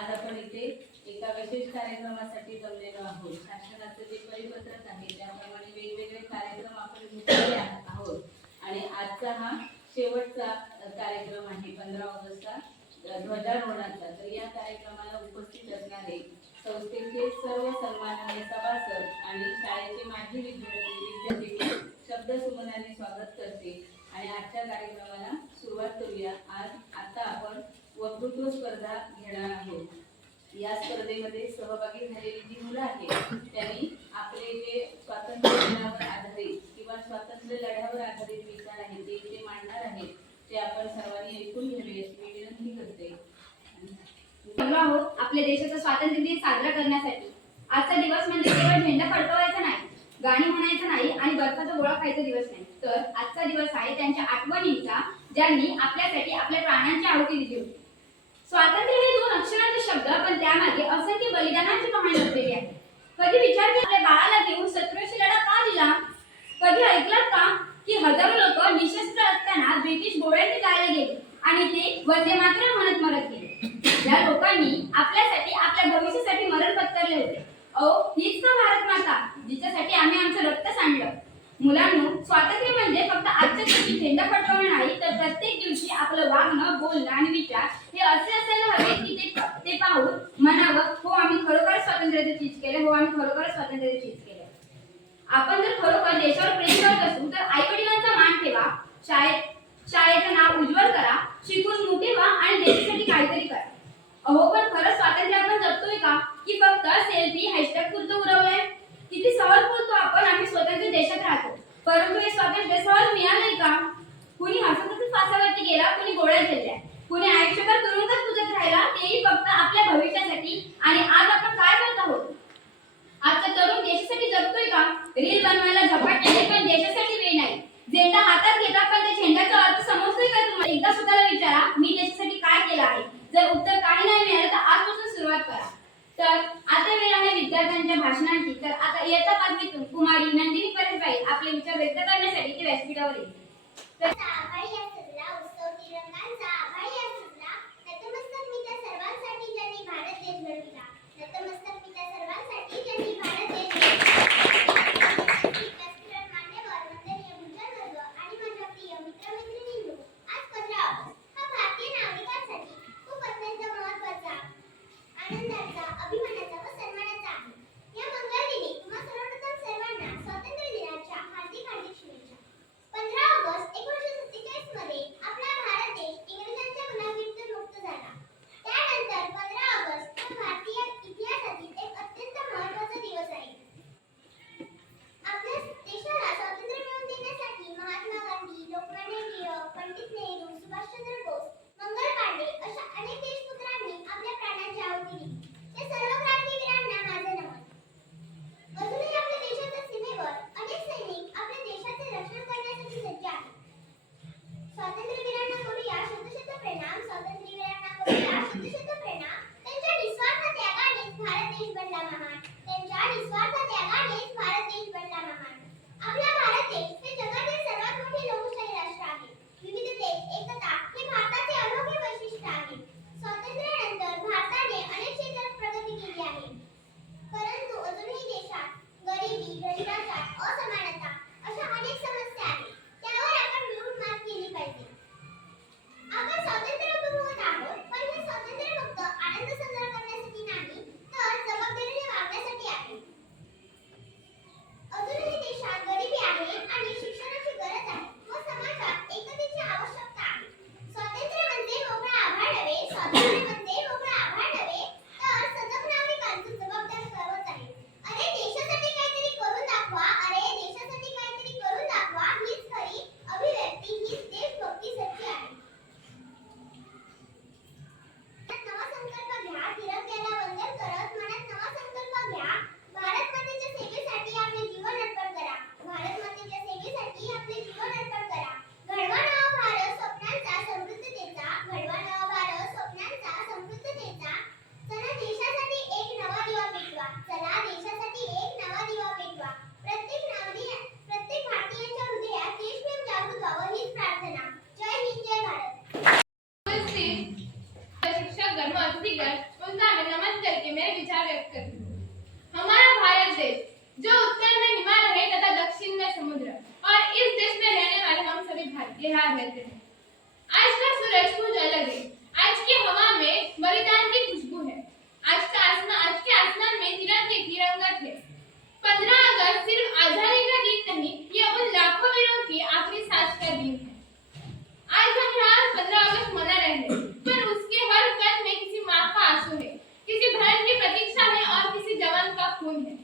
आज आपण इथे एका विशेष कार्यक्रमासाठी जमलेलो आहोत। शासनाचे जे परिपत्रक आहे त्याप्रमाणे वेगवेगळे कार्यक्रम आपण घेतलेले आहोत आणि आजचा हा शेवटचा कार्यक्रम आहे 15 ऑगस्टचा ध्वजारोहणाचा। तर या कार्यक्रमाला उपस्थित असणारे संस्थेचे सर्व सन्माननीय सभासद आणि शाळेचे माजी विद्यार्थी शब्दसुमनाने स्वागत करते आणि आजच्या कार्यक्रमाला सुरुवात करूया। आता आपण वक्तृत्व स्पर्धा घेणार आहोत। या स्पर्धेमध्ये सहभागी झालेली जी मुलं आहेत त्यांनी आपले जे स्वातंत्र्य लढ्यावर आधारित किंवा स्वातंत्र्य लढ्यावर आधारित विचार आहेत ते इथे मांडणार आहेत, ते आपण सर्वांनी ऐकून घ्यावे अशी मी विनंती करते। आपल्या देशाचा स्वातंत्र्य दिन साजरा करण्यासाठी आजचा दिवस म्हणजे केवळ झेंडा फडकवायचा नाही, गाणी म्हणायचं नाही आणि बर्फाचा गोळा खायचा दिवस नाही, तर आजचा दिवस आहे त्यांच्या आठवणींचा, ज्यांनी आपल्यासाठी आपल्या प्राणांची आहुती दिली होती। स्वातंत्र्य हे दोन अक्षरांचे शब्द, पण त्यामागे असंख्य बलिदानांची कहाणी लपलेली आहे। कधी विचार केला आपल्या बाळाला घेऊन शत्रूशी लढा का दिला? कधी ऐकलात का की हजारो लोक निशस्त्र असताना ब्रिटिश गोळ्यांनी जायला गेले आणि ते वंदे मातरम म्हणत मरत गेले? या लोकांनी आपल्यासाठी, आपल्या भविष्यासाठी मरण पत्करले होते। हीच का भारत माता जिच्यासाठी आम्ही आमचं रक्त सांडलं? मुलांनो, स्वातंत्र्य म्हणजे फक्त आजच्या दिवशी झेंडा फडकवणं नाही, तर प्रत्येक दिवशी आपलं वागणं, बोलणं आणि विचार हे असे असायला हवे की ते पाहून म्हणावं, हो आम्ही खरोखरच स्वातंत्र्याचे चीज केले, हो आम्ही खरोखरच स्वातंत्र्याचे चीज केले। आपण जर खरोखर देशावर प्रेम करत असू तर आई वडिलांचा मान ठेवा, शाळेचं नाव उज्ज्वल करा, शिकून मोठे व्हा आणि देशासाठी काहीतरी करा। पण खरंच स्वातंत्र्य आपण जगतोय का की फक्त सेल्फी हॅशटॅग पुरतं उरवलंय? किती सहज बोलतो आपण आम्ही स्वतंत्र देशात राहतो, परंतु हे स्वातंत्र्य सहज मिळालंय का? कुणी हसतच फासावरती गेला, कुणी गोळ्या झेलल्या, कुणी आयुष्यभर तुरुंगात कुजत राहिला, तेही फक्त आपल्या भविष्यासाठी। आणि आज आपण काय करत आहोत? आजचा तरुण देशासाठी जगतोय का? रील बनवायला झपाटले पण देशासाठी वेळ नाही, झेंडा हातात घेता पण त्या झेंड्याचा अर्थ समजतोय का तुम्हाला? एकदा स्वतःला विचारा, मी देशासाठी काय केलं आहे? जर उत्तर काही नाही मिळालं तर आजपासून सुरुवात करा। तर आता वेळ आहे विद्यार्थ्यांच्या भाषणांची। तर आता इयत्ता 5वीतून कुमारी नंदिनी परसबाई आपले विचार व्यक्त करण्यासाठी ते व्यासपीठावर येतील। यहाँ रहते हैं। आज का सूरज कुछ अलग है। आज की हवा में बलिदान की खुशबू है। आज के आसमान में तिरंगे की रंगत है। 15 अगस्त सिर्फ आजादी का दिन नहीं, ये उन लाखों वीरों की आखिरी सांस का दिन है। आज हम यहाँ 15 अगस्त मना रहे हैं, पर उसके हर कण में किसी माँ का आंसू है, किसी बहन की प्रतीक्षा है और किसी जवान का खून है।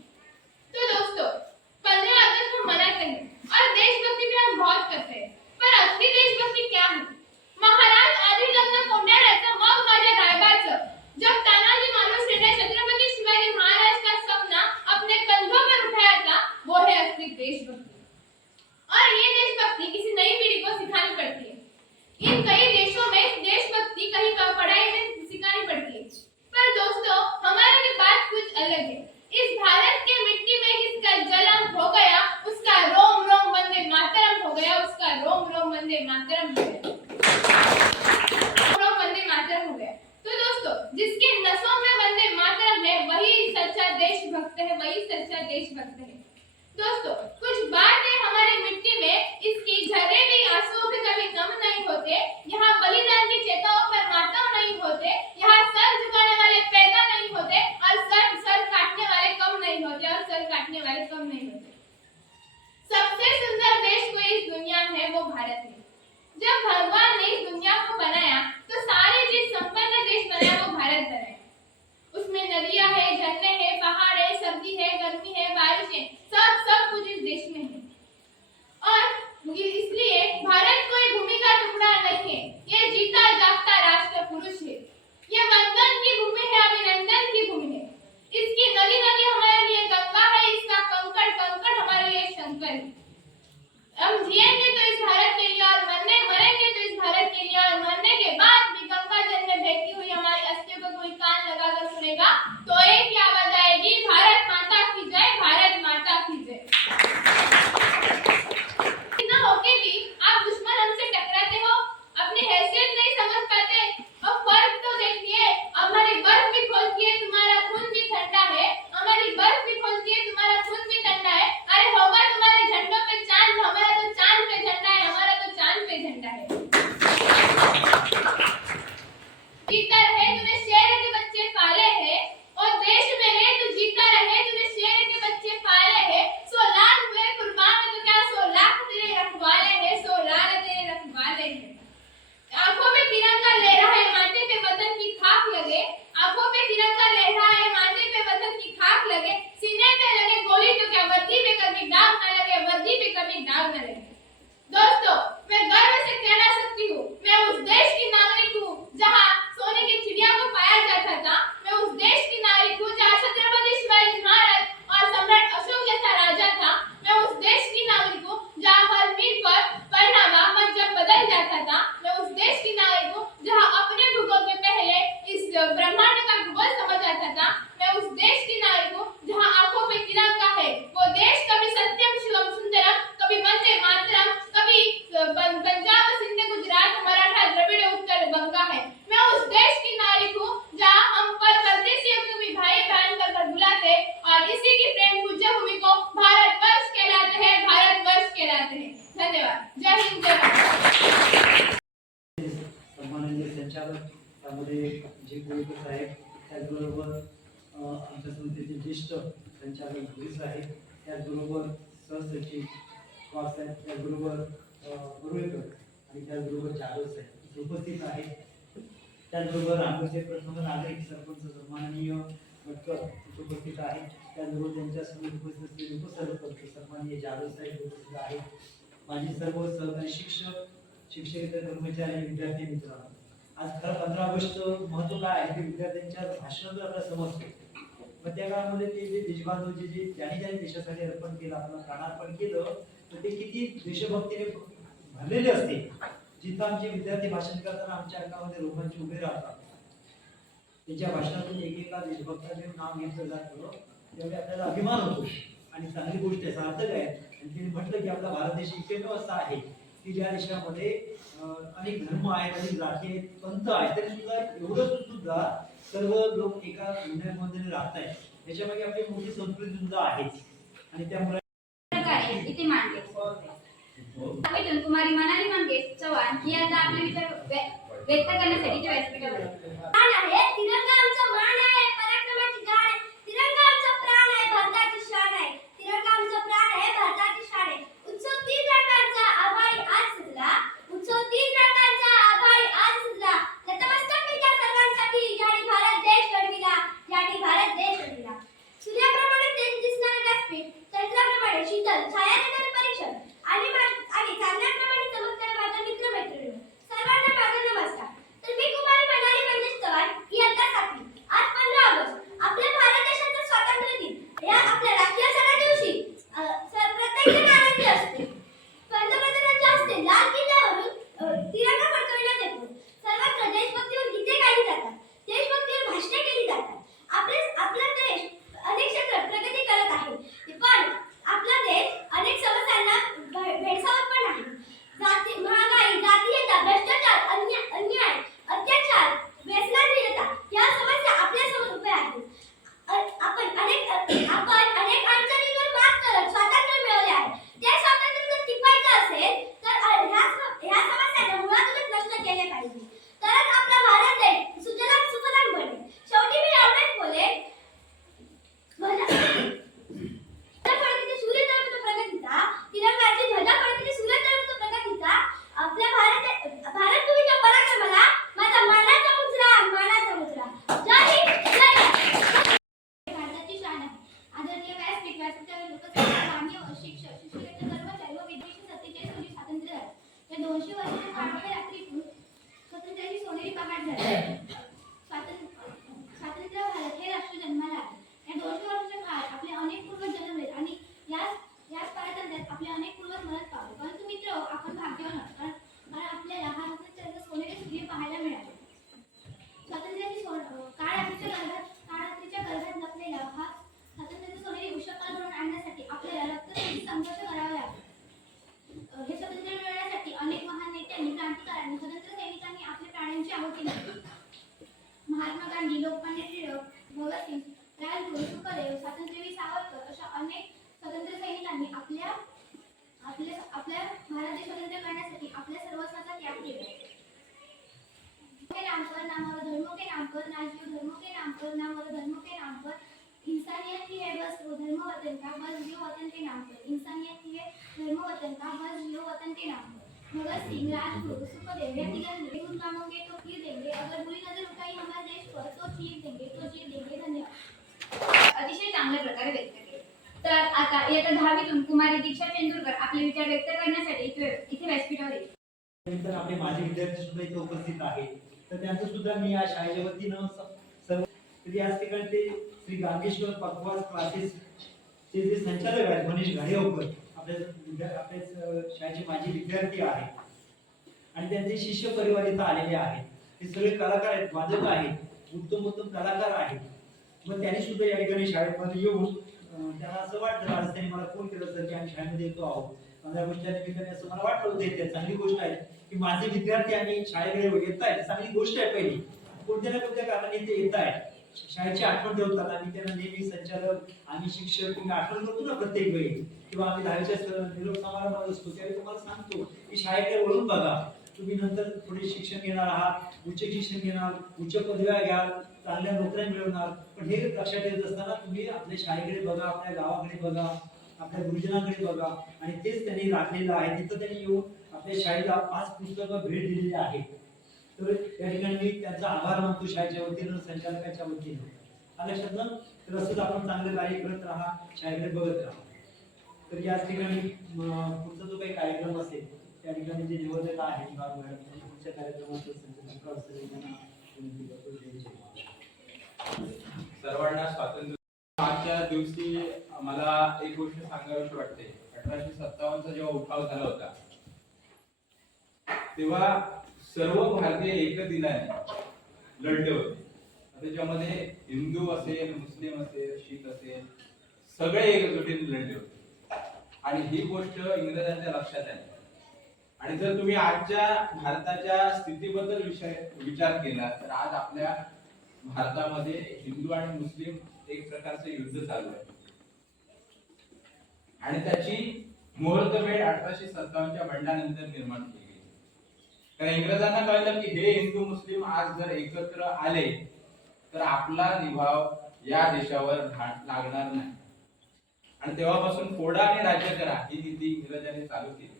तो दोस्तों, 15 अगस्त हम मनाते हैं और देशभक्ति भी हम बहुत करते हैं, पर असली देशभक्ति क्या है? महाराज आधी लग्न कोंढाण्याचं मग माझ्या रायबाचं, जब तानाजी मालुसरे ने छत्रपति शिवाजी महाराज का सपना अपने कंधों पर उठाया था, वो है असली देशभक्ति। और ये देशभक्ति किसी नई पीढ़ी को सिखानी पड़ती है। इन कई देशों में देशभक्ति कहीं पढ़ाई में सिखानी पड़ती है, पर दोस्तों हमारे लिए बात कुछ अलग है। इस भारत के मिट्टी में जिसका जन्म हो गया, उसका रोम रोम वंदे मातरम हो गया, उसका रोम रोम वंदे मातरम हो गया, रोम वंदे मातरम हो गया। तो दोस्तों, जिसकी नसों में वंदे मातरम है, वही सच्चा देशभक्त है, वही सच्चा देशभक्त है। दोस्तों, कुछ बातें हमारी मिट्टी में इसकी झरे भी आंसुओं के कभी कम नहीं होते। यहाँ बलिदान की चेताओं पर मातम नहीं होते। यहाँ सर झुकाने वाले पैदा नहीं होते और सर काटने वाले कम नहीं होते और सर काटने वाले कम नहीं होते। सबसे सुंदर देश कोई इस दुनिया में है, वो भारत है। जब भगवान ने इस दुनिया को बनाया तो सारी चीज संपन्न देश बनाया, वो भारत बनाया। उसमें नदियां है, झरने हैं, पहाड़ है, सर्दी है, गर्मी है, बारिश है, सब कुछ इस देश में है। और इसलिए भारत कोई भूमि का टुकड़ा नहीं है, ये जीता जागता राष्ट्र पुरुष है। ये वंदन की भूमि है, अभिनंदन की भूमि है। इसकी नदी हमारे लिए गंगा है, इसका कंकड़ हमारे लिए शंकर है। हम जिएंगे तो इस भारत के लिए और मरेंगे तो इस भारत के लिए, और मरने के बाद भी गंगा जल में बहती हुई हमारी अस्थियों को कोई कान लगाकर सुनेगा तो एक ही आवाज आएगी, भारत माता की जय, भारत माता की जय। इतना होके भी आप दुश्मन हमसे टकराते हो, अपनी हैसियत नहीं समझ पाते। और फर्क तो देखिए, हमारी बर्फ भी खोलती है, तुम्हारा खून भी ठंडा है। हमारी बर्फ भी खोलती है, तुम्हारा खून भी ठंडा है। अरे होगा तुम्हारे झंडों पे चांद, हमारा तो चांद पे झंडा है, हमारा तो चांद पे झंडा है। जीता रहे तूने शेर के बच्चे पाले हैं, और देश में है तू जीता रहे तूने शेर के बच्चे पाले हैं। 100 लाख हुए कुर्बान तो क्या 100 लाख तेरे रखवाले हैं, 100 लाख तेरे रखवाले हैं। आंखों में तिरंगा लहराए, माथे पे वतन की खाक लगे। आंखों पे तिरंगा लहराए, माथे पे वतन की खाक लगे। सीने पे लगे गोली तो क्या वर्दी पे कभी दाग न लगे, वर्दी पे कभी दाग न लगे। दोस्तों, मैं गर्व से कहना सकती हूँ, मैं उस देश की नागरिक हूँ जहाँ सोने की चिड़िया को पाया जाता था। मैं उस देश की नागरिक हूँ जहाँ छत्रपति शिवाजी महाराज और सम्राट अशोक जैसा राजा था। मैं उस देश की नागरिक हूँ जहाँ हर मील पर पहनावा जब बदल जाता था। मैं उस देश की नागरिक हूँ जहाँ अपने भूगोल के पहले इस ब्रह्मांड का भूगोल समझ आता था। मैं उस देश की नागरिक हूँ जहाँ आंखों में तिरंगा है। वो देश कभी सत्यम शिवम सुंदरम, कभी वंदे मातरम, कभी पंजाब सिंध गुजरात मराठा द्रविड़ उत्तर बंगा है। मैं उस देश की नागरिक हूँ जहाँ हम पर परदेशियों को भी भाई बहन कर बुलाते और इसी की प्रेम पूज्य भूमि को भारतवर्ष कहलाते हैं, भारतवर्ष कहलाते हैं। धन्यवाद। जय हिंद, जय भारत। सन्माननीय संचालक त्यामध्ये जे गोळकर साहेब, त्याचबरोबर आमच्या संस्थेचे ज्येष्ठ संचालक गुरुजी साहेब, त्याचबरोबर सहसचिव वाघ साहेब, त्याचबरोबर गुरुवेकर आणि त्याचबरोबर जाधव साहेब उपस्थित आहेत. त्याचबरोबर आमचे प्रथम नागरिक सरपंच सन्माननीय भटकर उपस्थित आहेत. त्याचबरोबर त्यांच्यासमोर उपस्थित असलेले उपसरपंच सन्माननीय जाधव साहेब उपस्थित आहेत. माझे सर्व सहकारी शिक्षक, शिक्षकेतर कर्मचारी आणि विद्यार्थी मित्रांनो, आज खरं 15 ऑगस्ट महत्व काय आहे ते विद्यार्थ्यांच्या भाषणातून आपल्याला समजते. पण त्या काळामध्ये ते जे देशबांधव जे ज्यांनी देशासाठी अर्पण केलं, आपलं प्राणार्पण केलं, तर ते किती देशभक्तीने भरलेले असते. जिथं आमचे विद्यार्थी भाषण करताना आमच्या अंगामध्ये रोमांच उभे राहतात. त्यांच्या भाषणातून एकेका देशभक्ताचे नाव घेतलं जातं, त्यामुळे आपल्याला अभिमान होतो आणि चांगली गोष्ट आहे, सार्थक आहे. आणि त्यांनी म्हटलं की आपला भारत देश एकमेव असा आहे की ज्या देशामध्ये अनेक धर्म आहेत, अनेक जाती आहेत, पंथ आहेत, तरी सुद्धा एवढं सुद्धा सर्व लोक एका दुनियामध्ये राहत आहेत. याच्यामागे आपली मोठी संस्कृती सुद्धा आहे आणि त्यामुळे इथे मांडले. दहावीतून कुमारी मनाली मंगेश चव्हाण ही आता आपले विचार व्यक्त करण्यासाठी इथे व्यासपीठावर आली. तिरंगा आमचा मान आहे, पराक्रमाची गाण आहे. तिरंगा आमचा प्राण आहे, भारताची शान आहे. तिरंगा आमचा प्राण आहे, भारताची शान आहे. उत्सव तीन रंगांचा आभाळी आज सजला. उत्सव तीन रंगांचा आभाळी आज सजला. नतमस्तक मी त्या सर्वांसाठी ज्यांनी भारत देश घडविला, ज्यांनी भारत देश घडविला. सूर्याप्रमाणे तेज दिसणारे व्यासपीठ, चंद्राप्रमाणे शीतल छायाचित्र परीक्षण आणि चांदण्याप्रमाणे चमकणारे माझ्या मित्र मैत्रिणी सर्वांना माझा नमस्कार. तर मी कुमारी मनाली मंगेश चव्हाण इयत्ता 7वी. आज 15 ऑगस्ट आपल्या भारत देशाचा स्वातंत्र्य दिन या आपल्या राष्ट्रीय सणा दिवशी प्रत्येक जण आनंदी असते. पंतप्रधानांच्या हस्ते लाल किल्ल्यावरून तिरंगा फडकविण्यात येतो. सर्वत्र देशभक्तीवर गीते गायली जातात, देशभक्तीवर भाषणे केली जातात. आपला देश अनेक क्षेत्रात प्रगती करत आहे, पण आपला देश अनेक समस्यांना भेडसावत पण आहे. महागाई, जातीयता, भ्रष्टाचार, अन्याय, अत्याचार, व्यसनाधीनता या समस्या आपल्यासमोर उभ्या आहेत. आपण अनेक अडचणींवर मात करत स्वातंत्र्य मिळवले आहे. ते स्वातंत्र्य जर टिकवायचं असेल तर ह्या समस्यांना मुळातूनच नष्ट केले पाहिजे. तरच आपला भारत देश सुजलाम सुफलाम बनेल. शेवटी मी एवढेच बोलेन, फडकते सूर्य तळपतो प्रगतीचा, तिरंगाची ध्वजा फडकते सूर्य तळपतो प्रगतीचा. आपल्या भारतभूमीच्या पराक्रमाला माझा मानाचा मुजरा. जय हिंद, जय भारत. भारताची शान आहे. आदरणीय व्यासपीठावर उपस्थित मान्य शिक्षक, शिक्षकेतर कर्मचारी व विद्यार्थी 47 रोजी स्वातंत्र्य झाले. या 200 वर्षाच्या काळाच्या रात्रीतून स्वातंत्र्याची सोनेरी पहाट झाली. स्वातंत्र्य भारत हे राष्ट्र जन्माला आले. या 200 वर्षाच्या काळात आपले अनेक पूर्वज जन्मले आणि याच काळात आपले अनेक पूर्वज मरत पावले. परंतु मित्र, आपण भाग्यवान आहोत, कारण आपल्याला हा स्वातंत्र्याचा सोनेरी सूर्य पाहायला मिळाला. स्वातंत्र्याची काळरात्रीच्या गर्भात लपलेला हा स्वातंत्र्याचा सोनेरी उषःकाल म्हणून आणण्यासाठी आपल्याला रक्तपेढी संघर्ष करावा लागला. हे स्वातंत्र्य मिळवण्यासाठी अनेक महान नेत्यांनी, क्रांतिकारकांनी, स्वातंत्र्य सैनिकांनी आपल्या प्राणांची आहुती दिली. महात्मा गांधी, लोकमान्य टिळक, भगतसिंग, राजगुरू, सुखदेव, स्वातंत्र्यवीर सावरकर अशा अनेक स्वातंत्र्य सैनिकांनी आपल्या भारत देश स्वतंत्र करण्यासाठी आपल्या सर्वस्वाचा त्याग केला. के नाम पर नाम और धर्मों के नाम पर, ना जियो धर्मों के नाम पर, ना मरो धर्मों के नाम पर. इंसानियत ही है बस वो धर्म वतन का, बस जियो वतन के नाम पर. इंसानियत ही है धर्म वतन का, बस जियो वतन के नाम पर. भगत सिंह, राजगुरू, सुखदेव या तिघांनी खून मांगोगे तो फिर देंगे, अगर बुरी नजर उठाई हमारे देश पर तो चीर देंगे, तो चीर देंगे. धन्यवाद. अतिशय चांगल्या प्रकारे व्यक्त केले. तर आता इयत्ता 10वीतून कुमारी दीक्षा चेंदूरकर आपले विचार व्यक्त करण्यासाठी इथे व्यासपीठावर येईल. त्यानंतर आपले माझे विद्यार्थी सुद्धा इथे उपस्थित आहेत. तर त्यांचं सुद्धा मी या शाळेच्या वतीनं सर्व याच ठिकाणी ते श्री गांगेश्वर पखवाज क्लासेस चे जे संचालक आहेत मनीष घाडेवकर आपल्या शाळेचे माझे विद्यार्थी आहेत आणि त्यांचे शिष्य परिवार इथं आलेले आहेत. हे सगळे कलाकार आहेत, वादक आहेत, उत्तम कलाकार आहेत. मग त्यांनी सुद्धा या ठिकाणी शाळेमध्ये येऊन त्यांना असं वाटलं, आज त्यांनी मला फोन केला सर की आम्ही शाळेमध्ये येतो आहोत. या गोष्टीच्या निमित्ताने असं मला वाटलं होतं चांगली गोष्ट आहे की माझे विद्यार्थी आणि शाळेकडे येत आहेत. चांगली गोष्ट आहे. पहिली कोणत्या ना कोणत्या कारणाने ते येत आहेत, शाळेची आठवण ठेवतात. आम्ही त्यांना नेहमी संचालक, आम्ही शिक्षक आठवण करतो ना प्रत्येक वेळी, किंवा आम्ही 10वीच्या निरोप समारंभात असतो त्यावेळी तुम्हाला सांगतो की शाळेकडे वळून बघा. तुम्ही नंतर पुढे शिक्षण घेणार आहात, उच्च शिक्षण घेणार, उच्च पदव्या घ्याल, चांगल्या नोकऱ्या मिळवणार. पण हे लक्षात ठेवत असताना तुम्ही आपल्या शाळेकडे बघा, आपल्या गावाकडे बघा, आपल्या गुरुजनांकडे बघा. आणि तेच त्यांनी राखलेलं आहे. तिथं त्यांनी येऊन आपल्या शाळेला 5 पुस्तकं भेट दिलेली आहेत. तर या ठिकाणी मी त्यांचा आभार मानतो शाळेच्या वतीनं, संचालकाच्या वतीनं. लक्षात ना, तर असंच आपण चांगलं कार्य करत राहा, शाळेकडे बघत राहा. तर याच ठिकाणी पुढचा जो काही कार्यक्रम असेल त्या ठिकाणी जे निवडलेला आहे पुढच्या कार्यक्रमाचं सर्वांना स्वातंत्र्य. आजच्या दिवशी मला एक गोष्ट सांगावीशी वाटते. 1857चा जेव्हा उठाव झाला होता तेव्हा सर्व भारतीय एकदिलाने लढले होते. त्याच्यामध्ये हिंदू असेल, मुस्लिम असेल, शीख असेल, सगळे एकजुटीने लढले होते. आणि ही गोष्ट इंग्रजांच्या लक्षात आली. आणि जर तुम्ही आजच्या भारताच्या स्थितीबद्दल विचार केला तर आज आपल्या भारतामध्ये हिंदू आणि मुस्लिम एक प्रकारचं युद्ध चालू आहे. आणि त्याची मुहूर्तमेढ 1857च्या बंडानंतर निर्माण केली गेली. कारण इंग्रजांना कळलं की हे हिंदू मुस्लिम आज जर एकत्र आले तर आपला निभाव या देशावर लागणार नाही. आणि तेव्हापासून फोडा आणि राज्य करा ही नीती इंग्रजांनी चालू केली.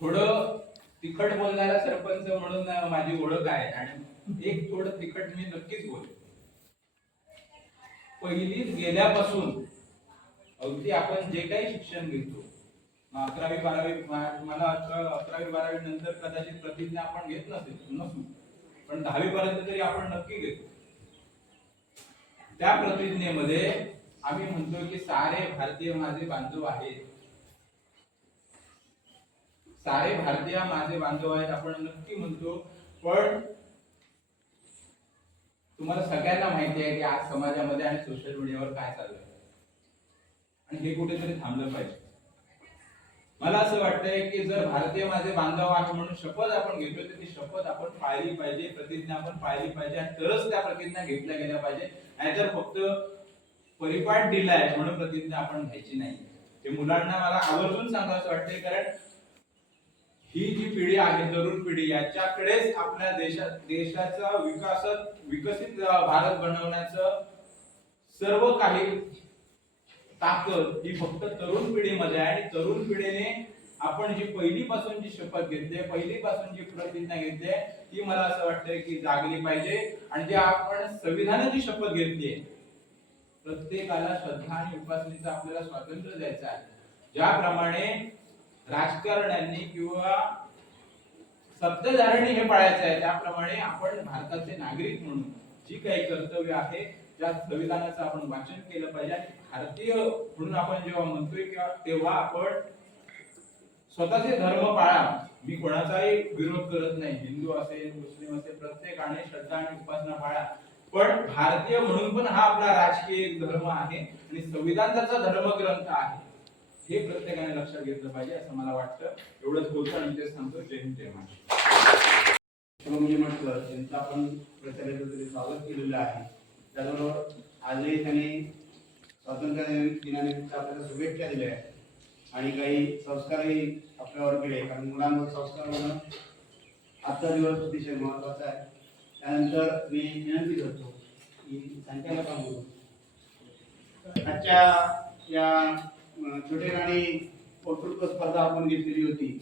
थोडं तिखट बोलणारा सरपंच म्हणून माझी ओळख आहे आणि एक थोडं तिखट मी नक्कीच बोलेन. पहिलीत गेल्यापासून अगदी आपण जे काही शिक्षण घेतो 11वी 12वी मला 11वी 12वी नंतर कदाचित प्रतिज्ञा आपण घेत नसू पण 10वी पर्यंत तरी आपण नक्की घेतो. त्या प्रतिज्ञेमध्ये आम्ही म्हणतो की सारे भारतीय माझे बांधव आहेत. सारे भारतीय माझे बांधव आहेत आपण नक्की म्हणतो. पण तुम्हाला सगळ्यांना माहिती आहे की आज समाजामध्ये आणि सोशल मीडियावर काय चालू आहे आणि हे कुठेतरी थांबलं पाहिजे. मला असं वाटतंय की जर भारतीय माझे बांधव आहे म्हणून शपथ आपण घेतोय तर ती शपथ आपण पाळली पाहिजे, प्रतिज्ञा आपण पाळली पाहिजे आणि तरच त्या प्रतिज्ञा घेतल्या गेल्या पाहिजे. नाहीतर फक्त परिपाठ दिलाय म्हणून प्रतिज्ञा आपण घ्यायची नाही. हे मुलांना मला आवर्जून सांगावं वाटतंय कारण ही जी पिढी आहे तरुण पिढी याच्याकडेच आपल्या देशाचा विकसित भारत बनवण्याचं सर्व काही ताकद ही फक्त तरुण पिढीमध्ये आहे. आणि तरुण पिढीने आपण जी पहिलीपासून जी शपथ घेतली, पहिलीपासून जी प्रतिज्ञा घेतली ती मला असं वाटतंय की जागली पाहिजे. आणि जे आपण संविधानाची शपथ घेतलीये प्रत्येकाला श्रद्धा आणि उपासनेचं आपल्याला स्वातंत्र्य द्यायचं आहे. ज्याप्रमाणे राजकारण्यांनी किंवा सत्ताधाऱ्यांनी हे पाळायचं आहे त्याप्रमाणे आपण भारताचे नागरिक म्हणून जी काही कर्तव्य आहे त्या संविधानाचं आपण वाचन केलं पाहिजे. आणि भारतीय म्हणून आपण जेव्हा म्हणतोय तेव्हा आपण स्वतःचे धर्म पाळा. मी कोणाचाही विरोध करत नाही. हिंदू असेल मुस्लिम असेल प्रत्येकाने श्रद्धा आणि उपासना पाळा. पण भारतीय म्हणून पण हा आपला राजकीय धर्म आहे आणि संविधान त्याचा धर्मग्रंथ आहे हे प्रत्येकाने लक्षात घेतलं पाहिजे असं मला वाटतं. एवढंच बोलतो आणि तेच सांगतो. जय हिंद जय महाराष्ट्र. शिवमजी म्हटलं त्यांचं आपण प्रचाराचं स्वागत केलेलं आहे. त्याचबरोबर आजही त्यांनी स्वातंत्र्य दिनानिमित्त आपल्याला शुभेच्छा दिल्या आहेत आणि काही संस्कारही आपल्यावर केले. कारण मुलांवर संस्कार होणं आजचा दिवस अतिशय महत्त्वाचा आहे. त्यानंतर मी विनंती करतो की संचालकांकडून आजच्या या छोटे राणी वक्तृत्व स्पर्धा आपण घेतलेली होती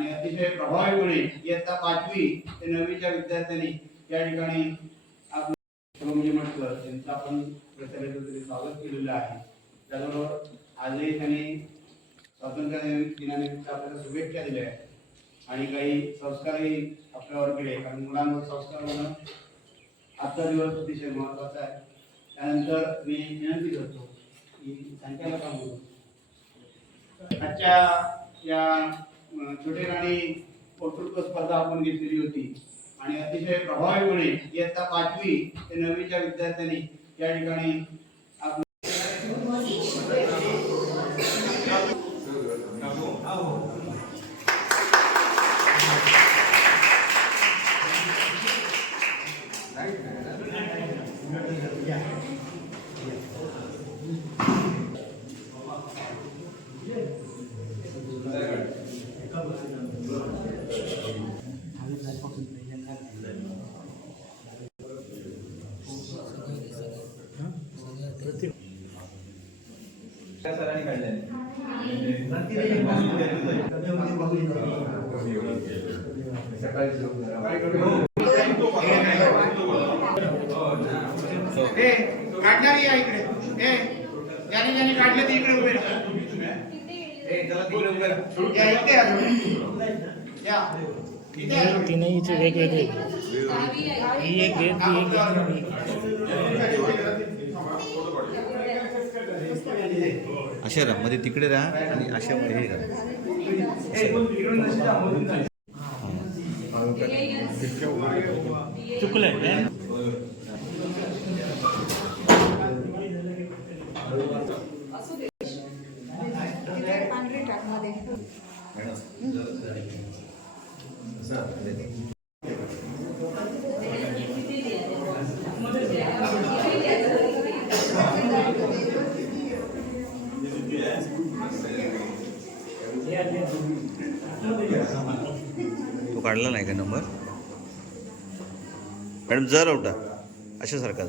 आणि अतिशय प्रभावीपणे इयत्ता 5वी ते 9वीच्या विद्यार्थ्यांनी या ठिकाणी शिवमजी म्हटलं त्यांचं आपण प्रचाराचं स्वागत केलेलं आहे. त्याचबरोबर आजही त्यांनी स्वातंत्र्य दिनानिमित्त आपल्याला शुभेच्छा दिल्या आहेत आणि काही संस्कारही आपल्यावर केले. कारण मुलांवर संस्कार होणं आजचा दिवस अतिशय महत्त्वाचा आहे. त्यानंतर मी विनंती करतो की संचालकांकडून आजच्या या छोटे राणी वक्तृत्व स्पर्धा आपण घेतलेली होती आणि अतिशय प्रभावीपणे इयत्ता 5वी ते 9वीच्या विद्यार्थ्यांनी या ठिकाणी सरांनी काढले काढणारी या इकडे ज्याने ज्याने काढले ते इकडे उभे राहा. या इथे या इथे तीनही वेगवेगळे ही एक घेत ती एक अशा राहा मध्ये तिकडे राहा आणि अशा हे राहा. चुकलंय Yes. तो काढला नाही का नंबर? मॅडम जर उठा अशा सारखा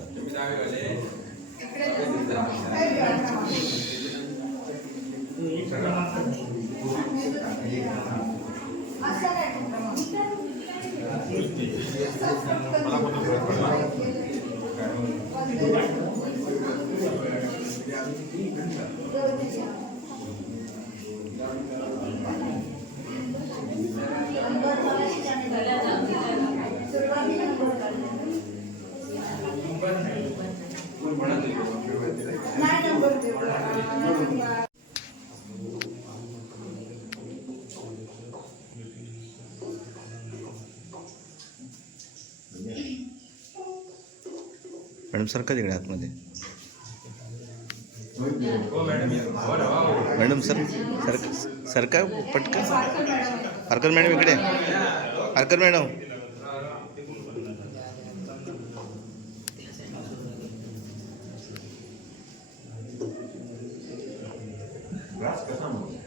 मॅडम सारखा तिकडे आतमध्ये. मॅडम सरका पटकन. पारकर मॅडम इकडे. पारकर मॅडम कसा